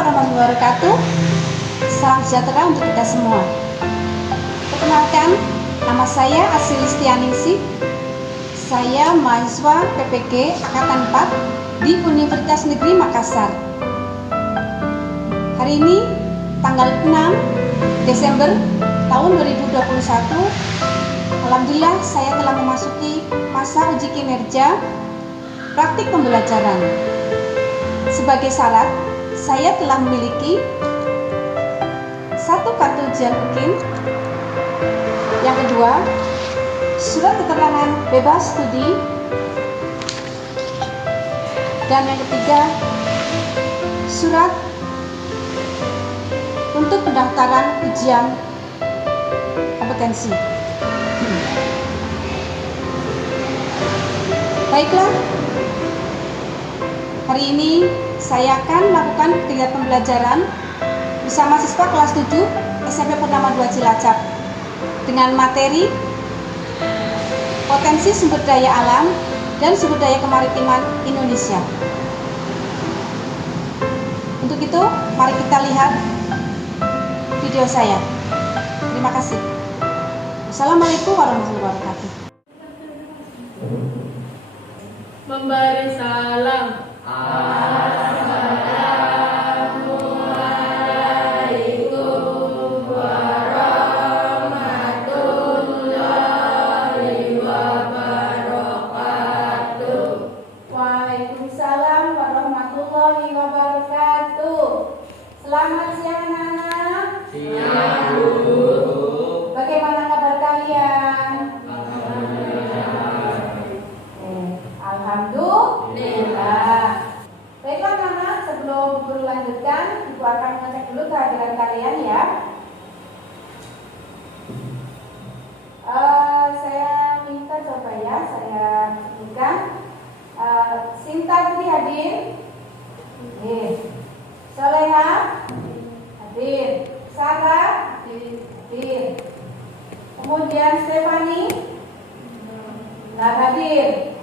warahmatullahi wabarakatuh. Salam sejahtera untuk kita semua. Perkenalkan, nama saya Asri Listianingsih. Saya mahasiswa PPG Angkatan 4 di Universitas Negeri Makassar. Hari ini, tanggal 6 Desember tahun 2021, alhamdulillah saya telah memasuki masa uji kinerja praktik pembelajaran. Sebagai syarat, saya telah memiliki 1 kartu ujian UKIM, yang kedua, surat keterangan bebas studi, dan yang ketiga, surat untuk pendaftaran ujian kompetensi. Baiklah, hari ini saya akan melakukan kegiatan pembelajaran bersama siswa kelas 7 SMP Purnama 2 Cilacap dengan materi potensi sumber daya alam dan sumber daya kemaritiman Indonesia. Untuk itu, mari kita lihat video saya. Terima kasih. Wassalamualaikum warahmatullahi wabarakatuh. Memberi salam. Waalaikumsalam warahmatullahi wabarakatuh. Selamat siang anak-anak. Siang, Bu. Bagaimana kabar kalian? Alhamdulillah. Baiklah anak-anak, sebelum guru lanjutkan, Ibu akan mengecek dulu kehadiran kalian ya. Saya minta coba ya, saya sebutkan. Sinta Putri hadir. Soleha hadir. Sarah hadir. Kemudian Stefani hadir.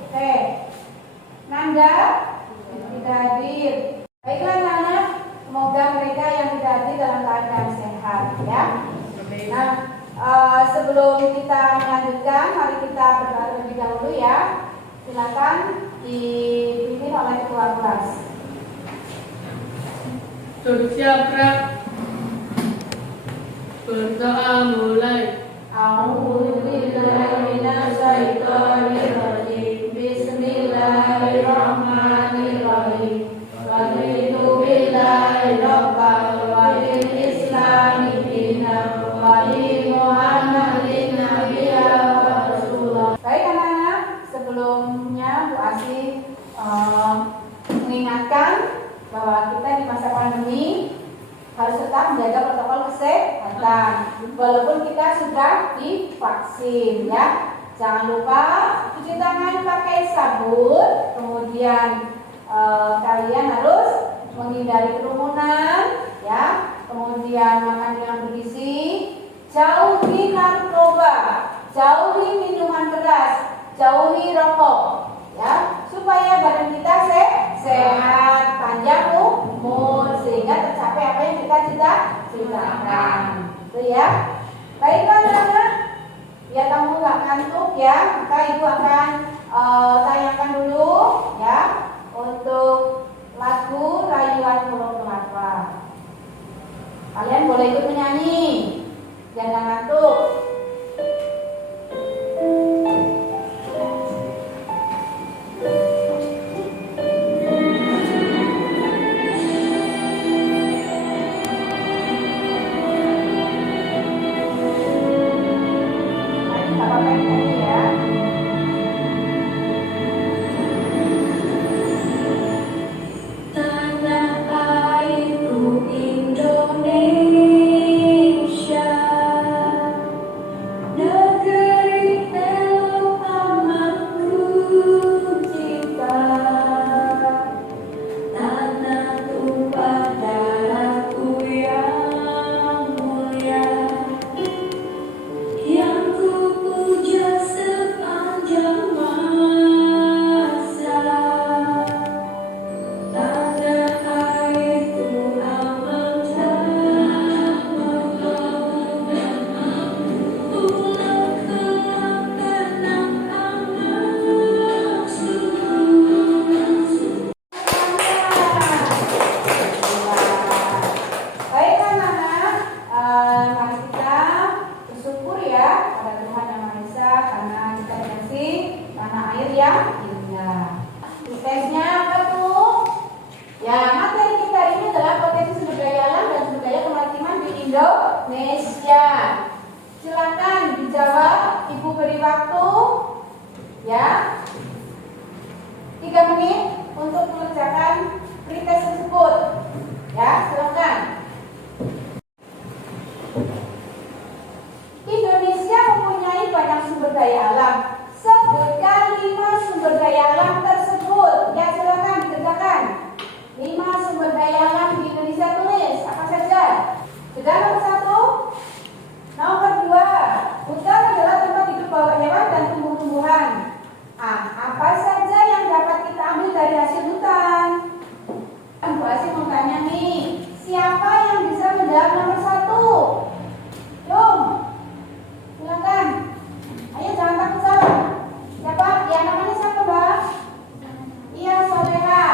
Nanda tidak hadir. Baiklah anak-anak, semoga mereka yang tidak hadir dalam keadaan sehat ya. Nah, sebelum kita melanjutkan, mari kita berdoa terlebih dahulu ya. Silakan dipimpin oleh ketua kelas. Bersiap-siap. Berdoa mulai. A'udzubillahiminasyaitonirrajim. Bismillahirrahmanirrahim. Raditu billahi rabban wa bil islami dinan wa li Muhammadin nabiyya wa rasulullah. Baik anak-anak, sebelumnya Bu Asih mengingatkan bahwa kita di masa pandemi harus tetap menjaga protokol kesehatan walaupun kita sudah divaksin ya. Jangan lupa cuci tangan pakai sabun, kemudian kalian harus menghindari kerumunan ya, kemudian makan yang bergizi, jauhi narkoba, jauhi minuman keras, jauhi rokok ya, supaya badan kita sehat, panjang umur, sehingga tercapai apa yang kita cita-citakan. Itu ya. Baiklah anak-anak, biar kamu nggak ngantuk ya, maka ibu akan tayangkan dulu ya untuk lagu Rayuan Pulau Kelapa. Kalian boleh ikut menyanyi, jangan ngantuk. Indonesia air yang indah. Tesnya apa tuh? Ya, materi kita ini adalah potensi sumber daya alam dan sumber daya kemaritiman di Indonesia. Silakan dijawab, Ibu beri waktu ya 3 menit untuk mengerjakan pretest tersebut. Ya, silakan. Indonesia mempunyai banyak sumber daya alam. Sebutkan 5 sumber daya alam tersebut. Ya, silakan dikerjakan. 5 sumber daya alam di Indonesia, tulis apa saja. Sudah nomor 1. Nomor 2, hutan adalah tempat hidup bawah hewan dan tumbuh-tumbuhan. Apa saja yang dapat kita ambil dari hasil hutan? Bu Asih mau tanya nih, siapa yang bisa menjawab nomor 1? Jom, silakan. Ayo jangan takut salah. Siapa? Ya, namanya siapa, Mbak? Iya, Soleha.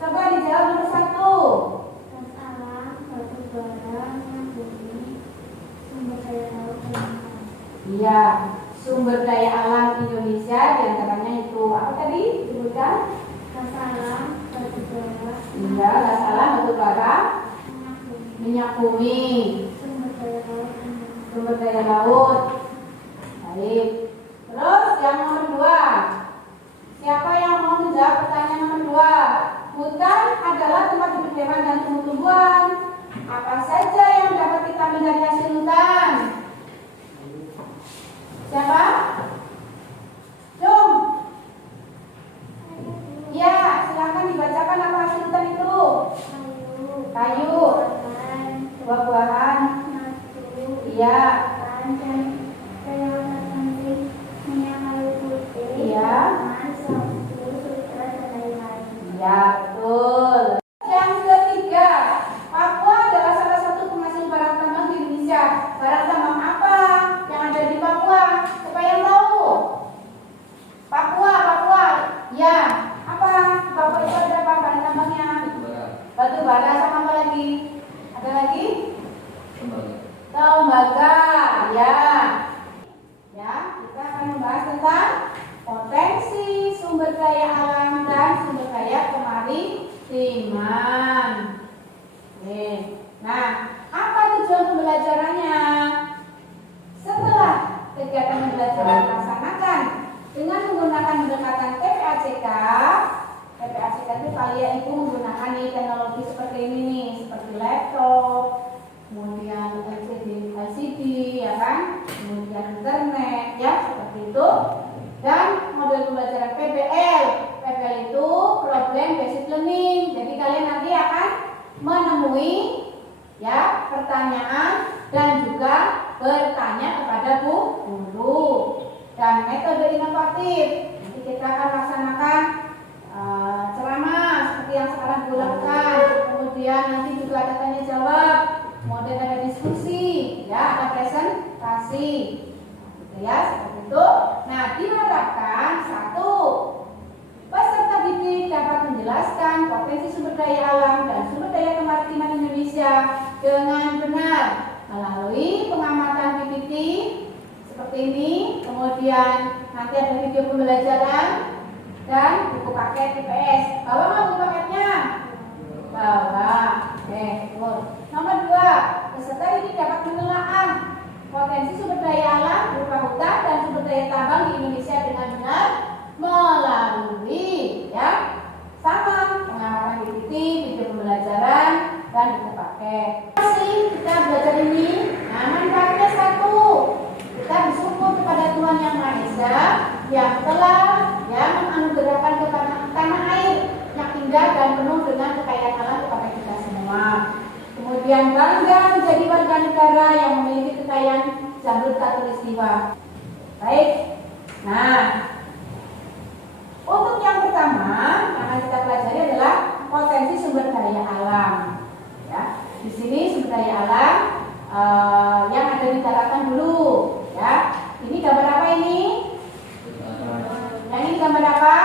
Coba dijawab nomor 1. Alam, batu bara, minyak bumi, sumber daya laut dan ikan. Iya, sumber daya alam Indonesia diantaranya itu apa tadi? Sebutkan. Gas alam, batu bara, Iya, gas alam, batu bara, minyak bumi, minyak bumi, sumber daya laut dan ikan. sumber daya laut. Baik. Terus yang nomor 2. Siapa yang mau menjawab pertanyaan nomor 2? Hutan adalah tempat hidup hewan dan tumbuh-tumbuhan. Apa saja yang dapat kita ambil dari hasil hutan? Siapa? Jom. Ya, silakan dibacakan apa hasil hutan itu. Kayu, Pohon, buah-buahan. batu, Iya, ikan, dan daya penting, minyak kayu putih, Iya. emas, sabtu, sutra, dan lain-lain. iya betul. Yang ketiga, Papua adalah salah satu penghasil barang tambang di Indonesia. Barang tambang apa yang ada di Papua? Siapa yang tahu? Papua. Ya, apa? Papua itu ada apa barang tambangnya? Batu bara sama apa lagi? Ada lagi? Tembaga. Ya. Ya, kita akan membahas tentang potensi sumber daya alam dan sumber daya kemaritiman. Oke. Nah, apa tujuan pembelajarannya? Setelah kegiatan pembelajaran dilaksanakan dengan menggunakan pendekatan PPACK itu kalian itu menggunakan teknologi seperti ini nih, seperti laptop, kemudian LCD, ya kan, kemudian internet, ya seperti itu. Dan model pembelajaran PBL itu problem based learning. Jadi kalian nanti akan menemui ya pertanyaan dan juga bertanya kepada guru. Dan metode inovatif, nanti kita akan laksanakan ceramah seperti yang sekarang dilakukan. Kemudian nanti juga ada tanya jawab, kemudian ada diskusi, ya ada presentasi, gitu ya seperti itu. Nah, diharapkan 1, peserta didik dapat menjelaskan potensi sumber daya alam dan sumber daya kemaritiman Indonesia dengan benar melalui pengamatan PPT seperti ini. Kemudian nanti ada video pembelajaran dan buku paket IPS. Bawa nggak buku paketnya? Bawa. Oke, betul. Nomor 2, peserta didik dapat menelaah potensi sumber daya alam berupa hutan dan sumber daya tambang di Indonesia dengan benar melalui ya sama pengamatan PPT, video pembelajaran dan buku paket. Masih kita belajar ini, nah manfaatnya 1, kita bersyukur kepada Tuhan Yang Maha Esa yang telah ya menganugerahkan ke tanah air yang indah dan penuh dengan kekayaan alam kepada kita semua. Kemudian bangga menjadi warga negara yang memiliki kekayaan jalur khatulistiwa. Baik. Nah, untuk yang pertama yang akan kita pelajari adalah potensi sumber daya alam. Ya, di sini sumber daya alam yang ada di daratan dulu. Ya, ini gambar apa ini? Yang ini gambar apa?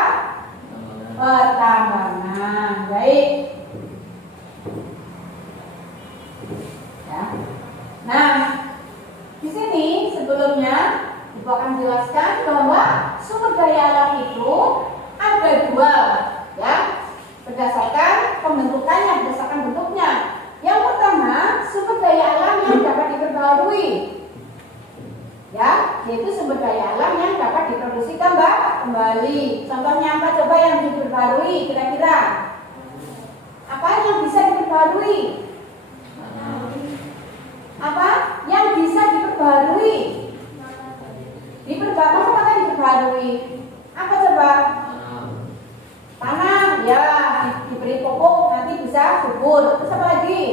Pertambangan. Baik. Ya. Nah, di sini sebelumnya Ibu akan jelaskan bahwa sumber daya alam itu kembali. Contohnya apa coba yang diperbarui kira-kira? Apa yang bisa diperbarui? Apa yang bisa diperbarui? Diperbarui apa kan diperbarui? Apa coba? Tanah, ya, diberi pupuk nanti bisa subur. Terus apa lagi?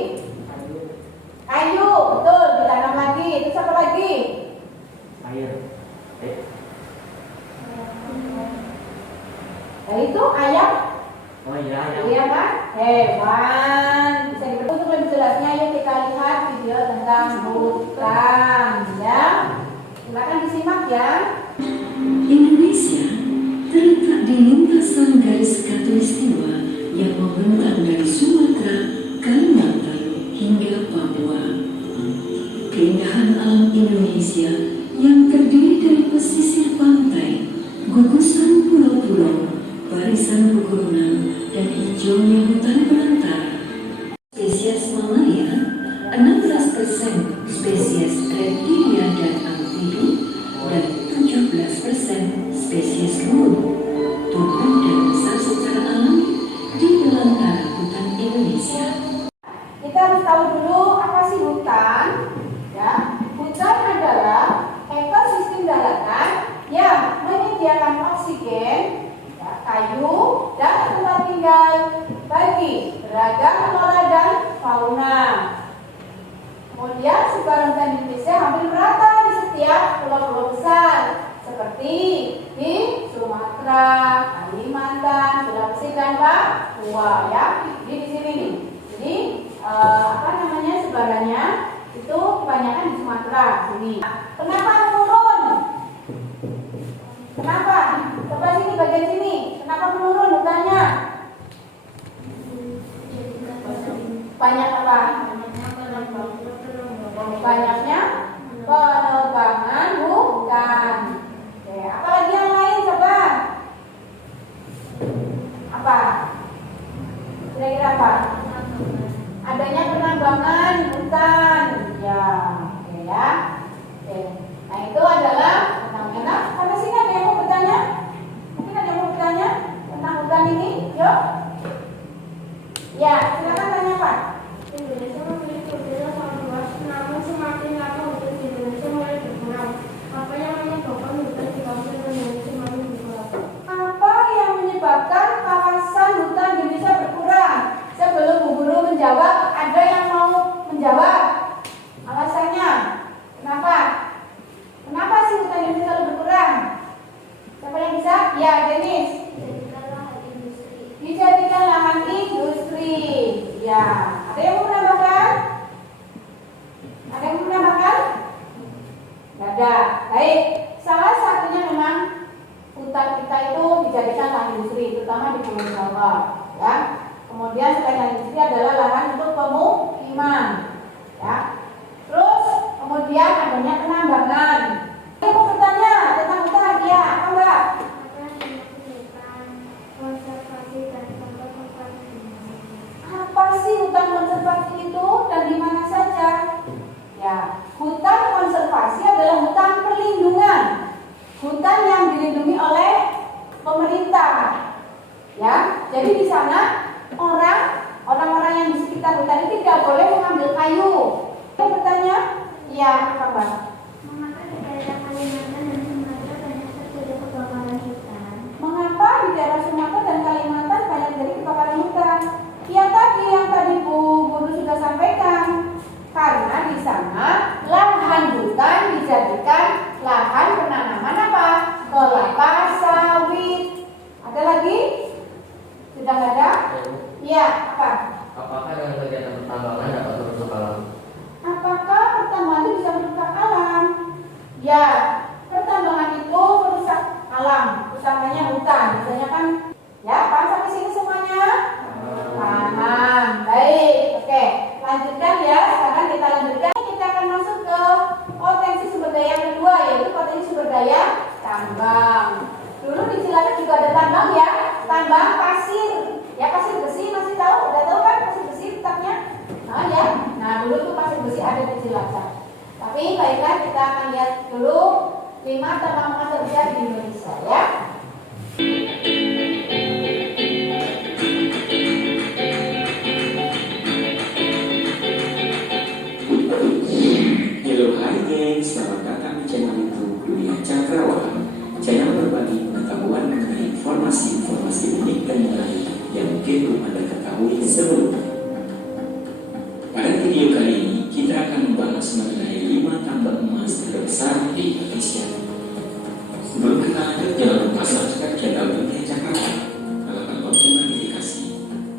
Kayu, betul, ditanam lagi. Terus apa lagi? Air. Nah, itu ayam. Oh iya, ayam. Iya kan? Hewan. Bisa diperbarui. Untuk lebih jelasnya, yuk kita lihat video tentang hutan. Ya, silakan disimak ya. Indonesia terletak di lintasan garis khatulistiwa yang membentang dari Sumatera, Kalimantan hingga Papua. Keindahan alam Indonesia yang terdiri dari pesisir pantai, gugusan pulau-pulau, barisan pegunungan, dan hijaunya hutan belantara. Spesies mammalia, 16% spesies reptilia dan amfibi, dan 17% spesies burung tumbuh dan besar secara alami di belantara hutan Indonesia. Kita harus tahu dulu apa sih hutan. Ya, hutan adalah ekosistem daratan yang menyediakan oksigen, ya, kayu, dan tempat tinggal bagi beragam flora dan fauna. Kemudian sebaran hutan Indonesia hampir merata di setiap pulau-pulau besar seperti di Sumatera, Kalimantan, Sulawesi dan Papua ya. Di sini nih. Jadi sebarannya itu kebanyakan di Sumatera sini. Kenapa menurun? Kenapa? Coba sini bagian sini. Kenapa menurun hutannya? Banyak apa? Banyaknya penebangan hutan. Oke, apalagi yang lain coba? Apa? Kira-kira apa? Adanya penambangan hutan. Ya, oke ya. Oke. Nah, itu adalah fenomena. Sampai sini ada yang mau bertanya? Mungkin ada yang mau bertanya tentang hutan ini? Yuk. Ya, silakan tanya Pak. Indonesia memiliki udara sangat luas, namun semakin lama hutan di Indonesia mulai berkurang. Apa yang menyebabkan hutan di kawasan Indonesia semakin berkurang? Apa yang menyebabkan kawasan hutan di Indonesia berkurang? Sebelum Bu Guru menjawab, ada yang mau menjawab? Alasannya, kenapa? Kenapa sih hutan di Indonesia selalu berkurang? Siapa yang bisa? Ya, Denis. Dijadikan lahan industri. Ya, ada yang mau menambahkan? Ada yang mau menambahkan? Tidak ada. Baik, salah satunya memang hutan kita itu dijadikan lahan industri, terutama di Pulau Jawa. Ya, kemudian selain lahan industri adalah lahan untuk pemukiman. Ya, terus kemudian adanya penambangan. Ada yang mau bertanya tentang hutan? Ya, apa enggak? Apa sih hutan konservasi itu dan di mana saja? Ya, hutan konservasi adalah hutan perlindungan, hutan yang dilindungi oleh pemerintah. Ya, jadi di sana orang-orang yang di sekitar hutan itu tidak boleh mengambil kayu. Mau bertanya? Ya, apa Bang? Mengapa di daerah Kalimantan dan Sumatera banyak terjadi kebakaran hutan? Mengapa di daerah Sumatera dan Kalimantan banyak terjadi kebakaran hutan? Ya tadi yang tadi Bu Guru sudah sampaikan. Karena di sana lahan hutan dijadikan lahan penanaman apa? Kelapa sawit. Ada lagi? Sudah ada? Iya, apa? Apakah dengan kegiatan pertambangan dapat merusak alam? Apakah pertambangan itu bisa merusak alam? Ya, pertambangan itu merusak alam, utamanya hutan. Biasanya kan, ya, paham sampai sini semuanya? Paham. Baik, oke. Lanjutkan ya. Sekarang kita lanjutkan. Kita akan masuk ke potensi sumber daya yang kedua, yaitu potensi sumber daya tambang. Dulu di Cilacap juga ada tambang ya, tambang pasir. Ya, pasir besi masih tahu? Udah tahu kan pasir besi letaknya? Nah ya. Nah, dulu tuh pasir besi ada di Cilacap. Tapi baiklah kita akan lihat dulu 5 tambang emas terbesar di Indonesia ya. itu Anda ketahui sebelumnya. Pada video kali ini, kita akan membahas mengenai 5 tambak emas terbesar di Indonesia. Sebelum kita lanjut, jangan lupa subscribe channel Dunia Jakarta, nyalakan lonceng notifikasi,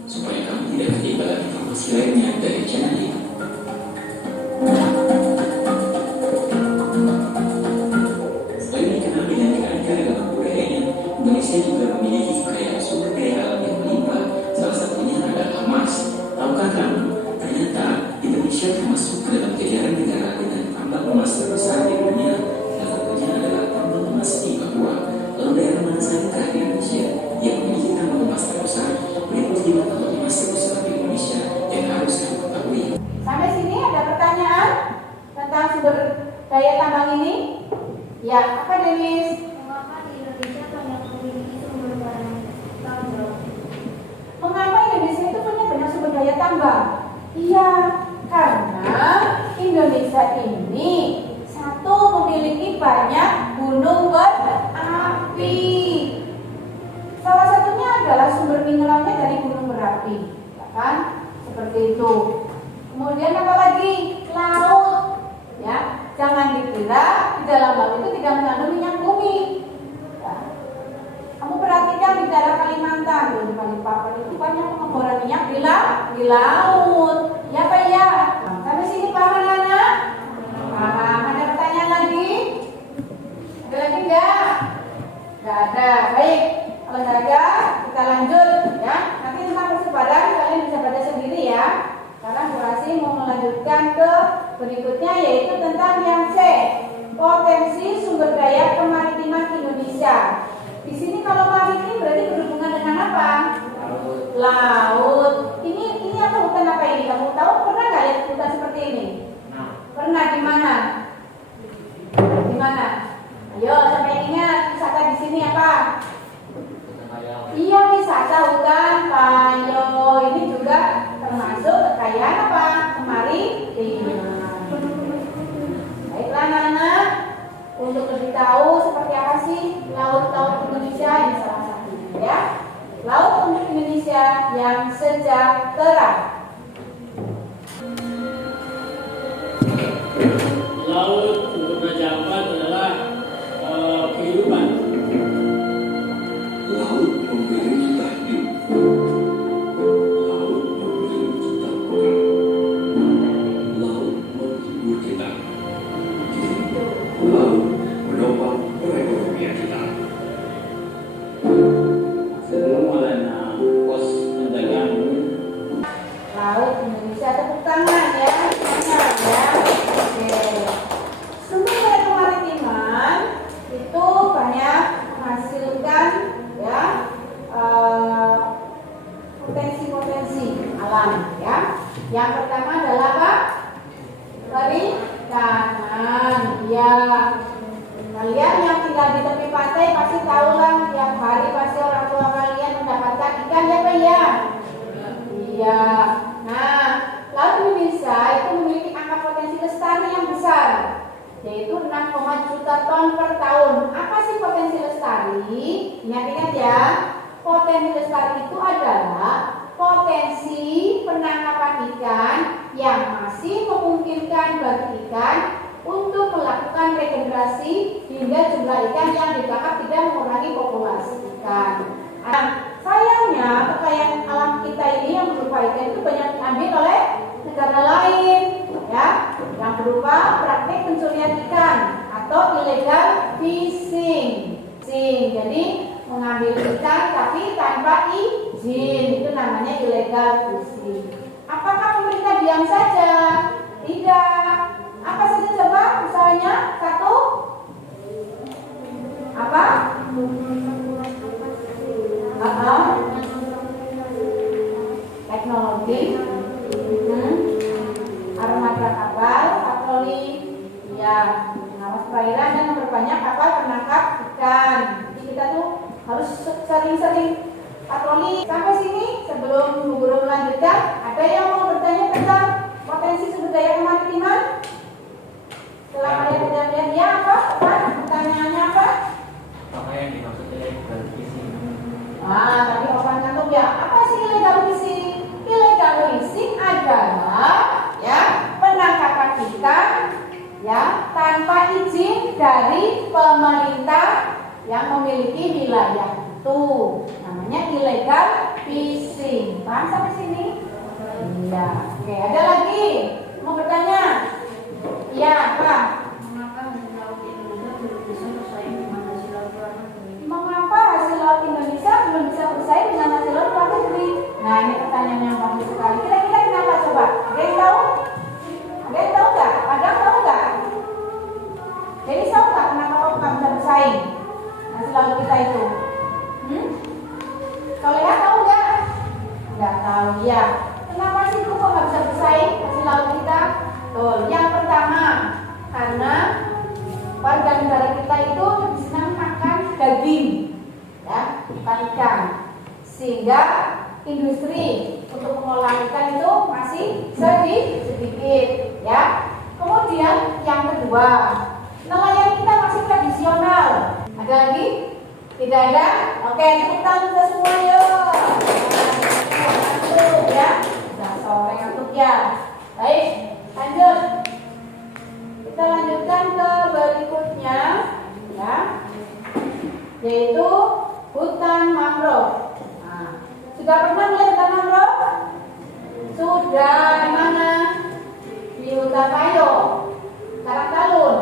supaya kamu tidak ketinggalan informasi lainnya dari channel ini. Selain dikenal dengan keanekaragaman budayanya, Indonesia juga memiliki kekayaan sumber daya alam yang melimpah. Salah satunya adalah emas. Tahukah kamu, ternyata Indonesia termasuk ke dalam jajaran negara dengan tambang emas terbesar di dunia. Salah satunya adalah tambang emas di Papua. Lalu daerah mana saja di Indonesia yang memiliki tambang emas terbesar? Berikut 5 tambang emas terbesar di Indonesia yang harus kamu ketahui. Sampai sini ada pertanyaan tentang sumber daya tambang ini? Ya, apa Denis? Mengapa di Indonesia banyak memiliki sumber daya tambang? Mengapa Indonesia itu punya banyak sumber daya tambang? Iya, karena Indonesia ini satu memiliki banyak gunung berapi. Salah satunya adalah sumber mineralnya dari gunung berapi, ya kan? Seperti itu. Kemudian apa lagi? Laut, ya. Jangan dikira di dalam laut itu tidak mengandung minyak bumi. Ya. Kamu perhatikan di daerah Kalimantan, di Balikpapan itu banyak pengeboran minyak di laut. Ya Pak ya. Sampai sini paham anak? Paham. Ada pertanyaan lagi? Ada lagi enggak? Enggak ada. Baik. Kalau enggak ada, kita lanjut ya. Nanti tentang persebaran kalian bisa baca sendiri ya. Sekarang durasi mau melanjutkan ke berikutnya, yaitu tentang yang C, potensi sumber daya kemaritiman Indonesia. Di sini kalau maritim berarti berhubungan dengan apa? Laut. Ini apa, hutan apa ini? Kamu tahu? Pernah nggak lihat hutan seperti ini? Pernah. Di mana? Di mana? Ayo sampai ingat, wisata di sini apa? Iya, wisata hutan Payo. Ini juga termasuk kekayaan apa? Kemaritiman. Baiklah anak-anak, untuk lebih tahu seperti apa sih laut-laut Indonesia, ini salah satunya ya. Laut untuk Indonesia yang sejahtera. Laut untuk Raja Ampat adalah kehidupan. Laut memberi kita hidup. Laut memberi kita makan. Laut menghibur kita. Laut menopang perekonomian kita. Sebelum adanya pos penjagaan Laut Indonesia, tepuk tangan ya. Tangan ya. Oke. Sumber daya kemaritiman itu banyak menghasilkan ya potensi-potensi alam ya. Yang pertama adalah apa? Perikanan. Ya. Kalian yang tinggal di tepi pantai pasti tahu lah, tiap hari pasti orang tua kalian mendapatkan ikan ya Pak ya. Iya. Nah, Laut Indonesia itu memiliki angka potensi lestari yang besar, yaitu 6, juta ton per tahun. Apa sih potensi lestari? Ingat-ingat ya, potensi lestari itu adalah potensi penangkapan ikan yang masih memungkinkan bagi ikan untuk melakukan regenerasi hingga jumlah ikan yang ditangkap tidak mengurangi populasi ikan. Nah, sayangnya kekayaan alam kita ini yang berupa ikan itu banyak diambil oleh negara lain, ya, yang berupa praktik pencurian ikan atau illegal fishing. Jadi mengambil ikan tapi tanpa izin, itu namanya illegal fishing. Apakah pemerintah diam saja? Tidak. Apa saja coba usahanya? Satu, apa? Teknologi, armada kapal, patroli, ya, pengawas perairan dan memperbanyak kapal penangkap ikan. Jadi kita tuh harus sering-sering patroli. Sampai sini sebelum guru melanjutkan, ada yang mau bertanya tentang potensi sumber daya kemaritiman? Setelah kalian sudah lihat ya apa? Pertanyaannya apa? Apa yang dimaksud illegal fishing? Tadi Ovan ngantuk ya. Apa sih illegal fishing? Illegal fishing adalah ya penangkapan ikan ya tanpa izin dari pemerintah yang memiliki wilayah itu. Namanya illegal fishing. Paham sampai sini? Iya. Oke, ada lagi mau bertanya? Iya, Pak. Mengapa hasil laut Indonesia belum bisa bersaing dengan hasil laut luar negeri? Mengapa hasil laut Indonesia belum bisa bersaing dengan hasil laut luar negeri? Nah, ini pertanyaan yang bagus sekali. Kira-kira kenapa coba? Ada yang tahu? Ada yang tahu nggak? Ada yang tahu nggak? Jadi tahu nggak kenapa kok nggak bisa bersaing hasil laut kita itu? Kalau ya tahu nggak? Nggak tahu ya. Kenapa sih kok nggak bisa bersaing hasil laut kita? Tuh, yang pertama karena warga negara kita itu lebih senang makan daging, ya, bukan ikan, sehingga industri untuk mengolah ikan itu masih sedikit, ya. Kemudian yang kedua, nelayan kita masih tradisional. Ada lagi? Tidak ada? Oke, tepuk tangan kita semua yuk. Ngantuk ya, sudah sore ngantuk ya. Baik, lanjut. Kita lanjutkan ke berikutnya, ya, yaitu hutan mangrove. Nah, sudah pernah melihat hutan mangrove? Sudah di mana? Di hutan Payo, Karangtalun.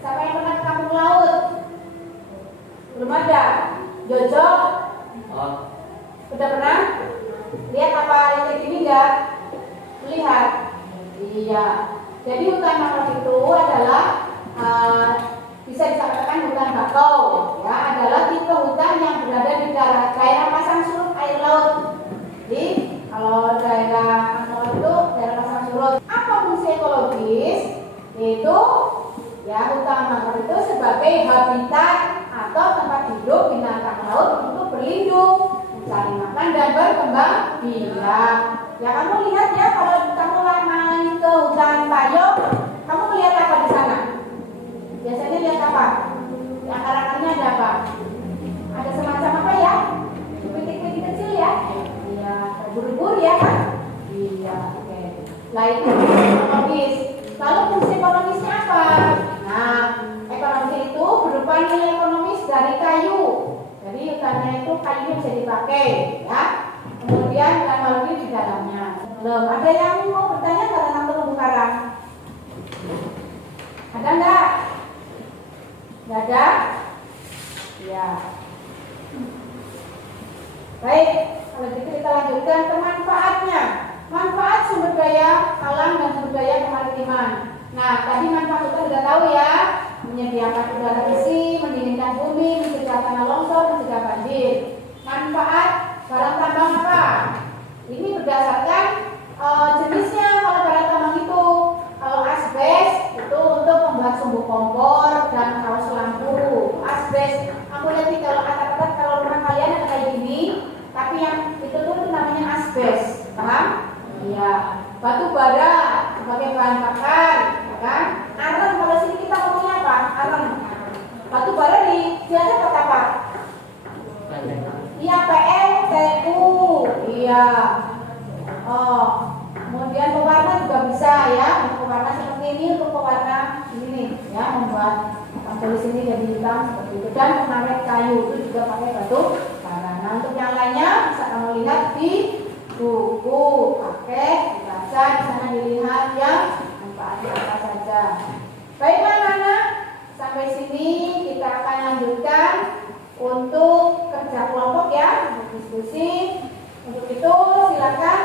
Siapa yang pernah ke kampung laut? Belum ada. Jojo, Oh, sudah pernah? Lihat apa yang kayak gini enggak? Lihat. Iya. Jadi hutan mangrove itu adalah bisa dikatakan hutan bakau, ya, adalah tipe hutan yang berada di daerah pasang surut air laut. Jadi kalau daerah mangrove itu daerah pasang surut. Apa fungsi ekologis? Yaitu ya hutan mangrove itu sebagai habitat atau tempat hidup binatang laut untuk berlindung, mencari makan dan berkembang biak. Ya kamu lihat ya, kalau kamu main ke hutan Payo, kamu melihat apa di sana? Biasanya lihat apa? Yang karakternya ada apa? Ada semacam apa ya? Pitik-pitik kecil ya? Iya, buru-buru ya kan? Iya, oke. Lah itu ekologis. Lalu fungsi ekonomisnya apa? Nah, ekonomis itu berupa nilai ekonomis dari kayu. Jadi hutannya itu kayunya bisa dipakai, ya. Kemudian teknologi di dalamnya. Belum ada yang mau bertanya tentang terumbu karang? Ada enggak? Enggak ada? Ya. Baik, kalau gitu kita lanjutkan ke manfaatnya. Manfaat sumber daya alam dan sumber daya kemaritiman. Nah, tadi manfaat kita sudah tahu ya, menyediakan udara bersih, mendinginkan bumi, mencegah tanah longsor, mencegah banjir. Manfaat barang tambang apa? Ini berdasarkan jenisnya. Kalau barang tambang itu, kalau asbes itu untuk membuat sumbu kompor dan kaos lampu. Asbes, aku lihat nih kalau kata-kata kalau rumah kalian ada kayak gini, tapi yang itu tuh namanya asbes, paham? Iya. Batu bara sebagai bahan bakar, ya kan? Arang, kalau sini kita ngomongnya apa? Arang. Batu bara di Cilacap kata apa? Iya, PLTU. Iya. Oh, kemudian pewarna juga bisa ya. Untuk pewarna seperti ini, untuk pewarna ini ya, membuat tulis ini jadi hitam seperti itu. Dan pengawet kayu itu juga pakai batu bara. Nah, untuk yang lainnya bisa kamu lihat di buku, oke, dibaca di sana, dilihat yang manfaatnya apa saja. Baiklah anak-anak, sampai sini kita akan lanjutkan untuk kerja kelompok ya, untuk diskusi. Untuk itu silakan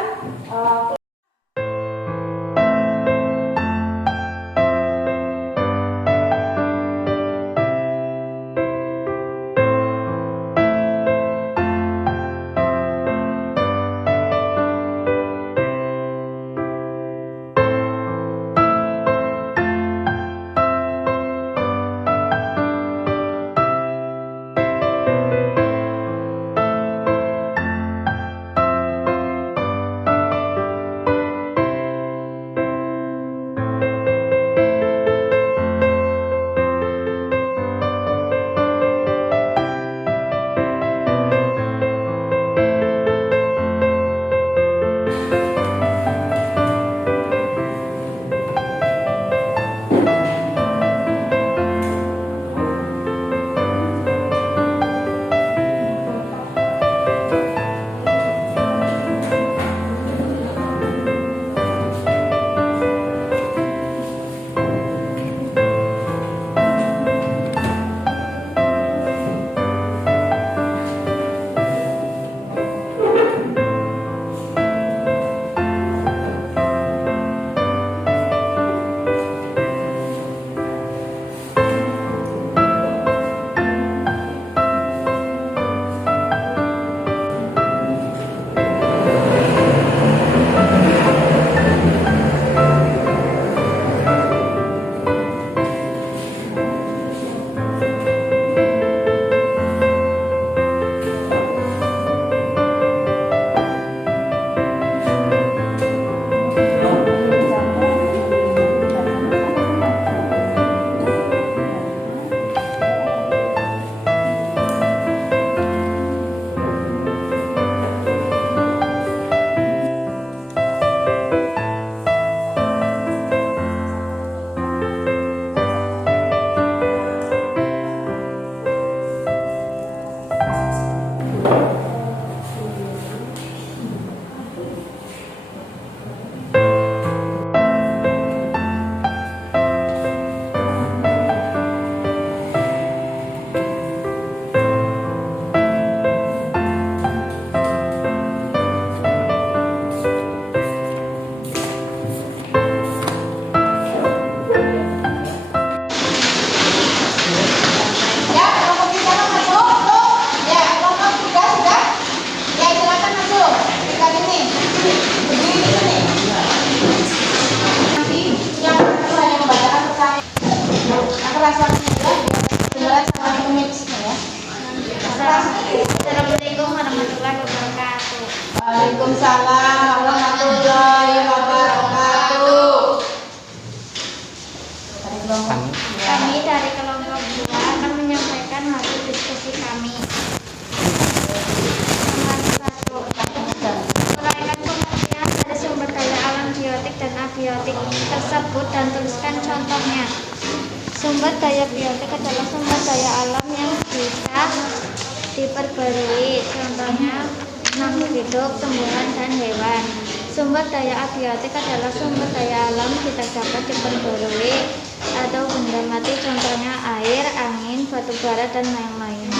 Assalamualaikum warahmatullahi wabarakatuh. Waalaikumsalam warahmatullahi wabarakatuh. Kami dari kelompok 2 akan menyampaikan hasil diskusi kami. Nomor 1. Uraikan pengertian dari sumber daya alam biotik dan abiotik tersebut dan tuliskan contohnya. Sumber daya biotik adalah sumber daya alam yang bisa diperbarui, contohnya makhluk hidup, tumbuhan, dan hewan. Sumber daya abiotik adalah sumber daya alam tidak dapat diperbarui atau benda mati, contohnya air, angin, batu bara, dan lain-lain.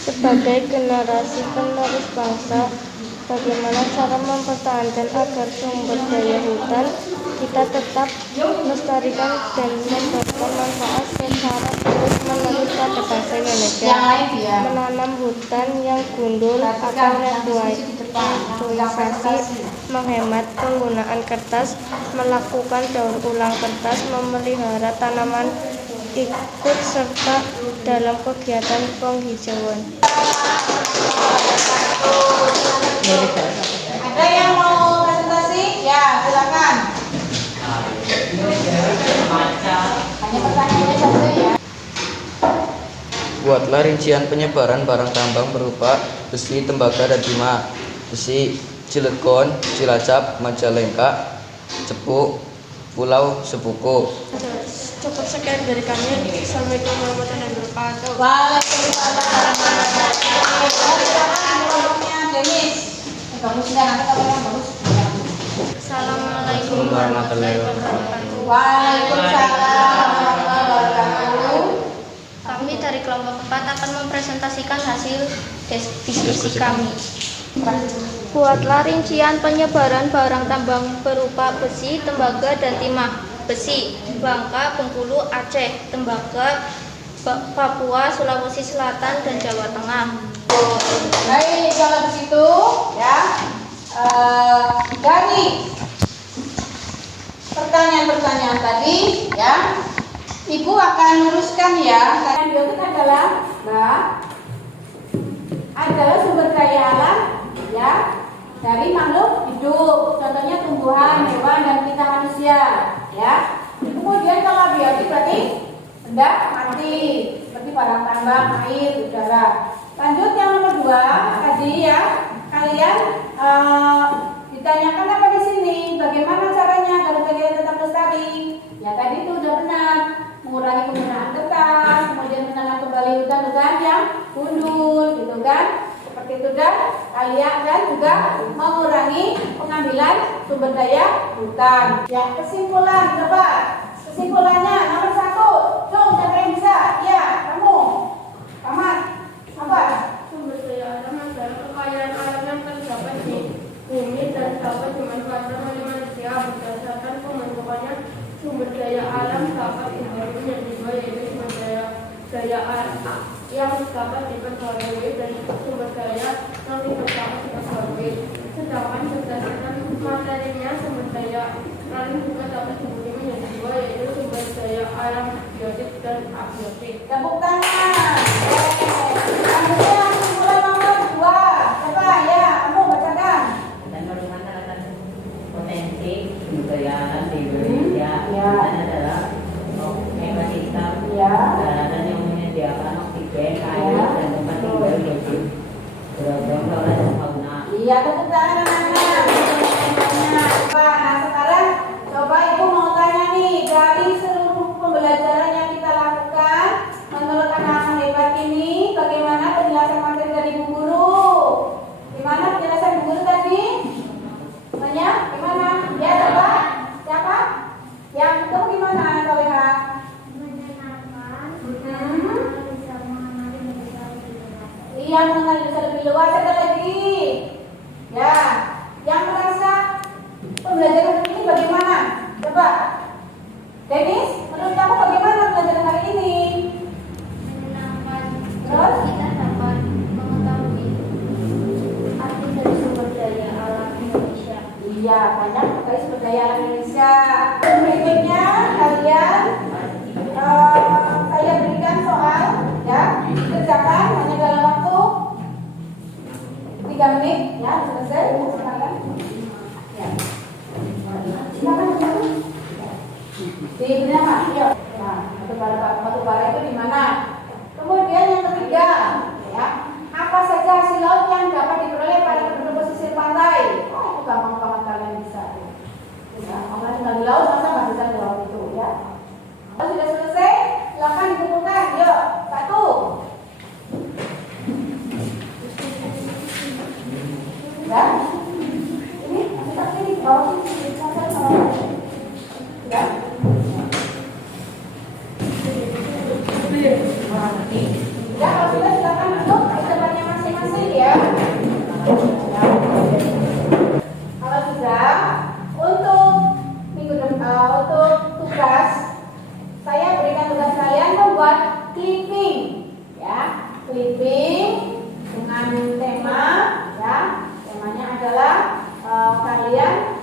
Sebagai generasi penerus bangsa, bagaimana cara mempertahankan agar sumber daya hutan kita tetap melestarikan dan memberikan manfaat secara terus-menerus pada bangsa Indonesia? Yang lain ya. Menanam hutan yang gundul atau reboisasi, menghemat penggunaan kertas, melakukan daur ulang kertas, memelihara tanaman ikut serta dalam kegiatan penghijauan. Ada yang mau presentasi? Ya, silakan. Hanya pertanyaannya satu ya. Buatlah rincian penyebaran barang tambang berupa besi, tembaga, dan timah, besi, Cilegon, Cilacap, Majalengka, Cepu, Pulau Sepuku. Cukup sekian dari kami. Assalamualaikum warahmatullahi wabarakatuh. Waalaikumsalam warahmatullahi wabarakatuh. Denis, bagus nggak? Nanti kalau yang bagus. Assalamualaikum warahmatullahi wabarakatuh. Waalaikumsalam warahmatullahi wabarakatuh. Kami dari kelompok 4 akan mempresentasikan hasil diskusi kami. Buatlah rincian penyebaran barang tambang berupa besi, tembaga, dan timah. Besi, Bangka, Bengkulu, Aceh. Tembaga, Papua, Sulawesi Selatan, dan Jawa Tengah. Baik, kalau begitu ya, dari pertanyaan-pertanyaan tadi ya, Ibu akan luruskan ya. Karena biotik adalah sumber daya alam ya dari makhluk hidup, contohnya tumbuhan, hewan, dan kita manusia ya. Kemudian kalau biotik berarti benda mati seperti barang tambang, air, udara. Lanjut yang nomor 2 tadi ya, kalian ditanyakan apa di sini? Bagaimana caranya agar budaya tetap lestari? Ya tadi itu udah benar, mengurangi penggunaan kertas, kemudian menanam kembali hutan-hutan yang gundul, gitu kan? Seperti itu dan kalian dan juga mengurangi pengambilan sumber daya hutan. Ya kesimpulan, coba kesimpulannya nomor 1, Cung, siapa yang bisa? Ya kamu, Paman. Apa? Sumber daya alam adalah kekayaan alam yang terdapat di bumi dan dapat dimanfaatkan oleh manusia. Berdasarkan pembentukannya, sumber daya alam dapat dibagi menjadi 2, yaitu sumber daya alam yang dapat diperbarui dan sumber daya yang tidak dapat diperbarui. Sedangkan berdasarkan materinya, sumber daya alam juga dapat dibagi menjadi 2, yaitu sumber daya alam biotik dan abiotik. Tepuk tangan. Selanjutnya kesimpulan nomor 2. Coba ya, kamu bacakan. Dan bagaimana akan potensi budaya alam di Indonesia Ya. dan adalah ekosistem Ya. daratan yang menyediakan oksigen, air, Ya. dan tempat tinggal hidup beragam flora dan fauna. Iya, tepuk tangan anak-anak. Coba, nah sekarang coba Ibu mau tanya nih, dari seluruh pembelajaran yang kita lakukan, menurut anak-anak hebat ini, bagaimana penjelasan materi dari Bu Guru? Gimana penjelasan Bu Guru tadi? Tanya, gimana? Ya, coba. Siapa? Yang itu gimana anak KWH? Iya, mengenal bisa lebih luas. Ada lagi. Ya, yang merasa pembelajaran ini bagaimana? Coba, Denis, menurut kamu bagaimana pembelajaran hari ini? Terus? Kita dapat mengetahui arti dari sumber daya alam Indonesia. Iya, banyak sekali sumber daya alam Indonesia. Berikutnya kalian saya berikan Di mana? Yuk. Nah, batu bara itu di mana? Kemudian yang ketiga, ya, apa saja hasil laut yang dapat diperoleh pada penduduk pesisir pantai? Oh, itu gampang banget kalian bisa. Ya, orang tinggal di laut masa nggak bisa di laut itu, ya? Kalau sudah selesai, silakan dikumpulkan. Yuk, 1. Ya, ini kita ini bawah sini, ya. Ya, kalau sudah silakan duduk di tempatnya masing-masing ya. Kalau sudah, untuk minggu depan untuk tugas, saya berikan tugas kalian membuat clipping, ya, clipping dengan tema, ya, temanya adalah kalian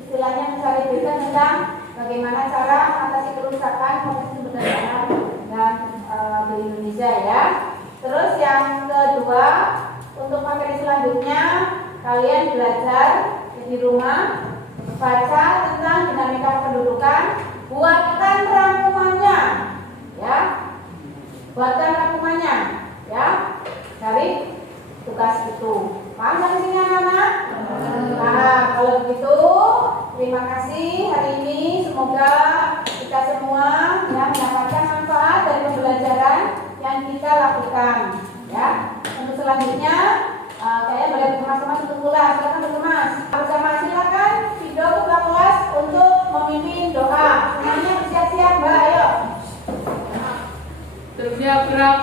istilahnya mencari berita tentang bagaimana cara mengatasi kerusakan sumber daya alam dan di Indonesia ya. Terus yang kedua, untuk materi selanjutnya kalian belajar di rumah baca tentang dinamika pendudukan, buatkan rangkumannya ya. Buatkan rangkumannya ya dari tugas itu. Paham sampai sini anak-anak? Nah, kalau begitu terima kasih hari ini, semoga kita semua ya mendapatkan manfaat dari pembelajaran yang kita lakukan ya. Untuk selanjutnya kalian boleh berkemas-kemas untuk pulang. Silakan berkemas. Bersama silakan video ketua kelas untuk memimpin doa. Semuanya bersiap-siap, Mbak. Ayo. Bersiap gerak.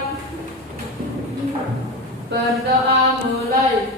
Berdoa mulai.